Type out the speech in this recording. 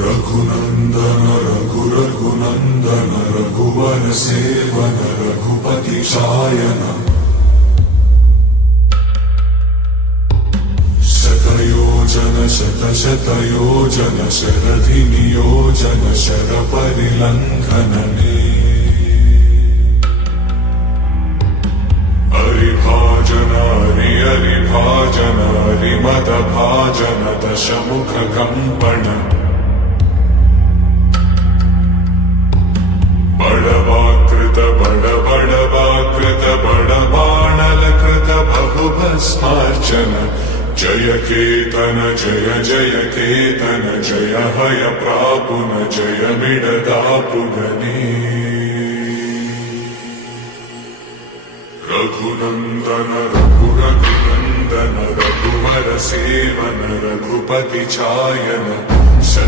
रघुनंदन रघुनंदन रघुवर सेवन रघुपति शायन शतयोजन शतशतयोजन शरधि नियोजन शर परिलंघनने हरिभाजन हरिभाजन हरिमद भाजन दशमुख कंपन बड़वाकृत बड़वाकृत बड़बाणलकृत बहुभस्मार्चन जय केतन जय केतन जय हय प्रापुन जय मिडदापुगने रघुनंदन रघुनंदन रघुवर सेवन रघुपति चायन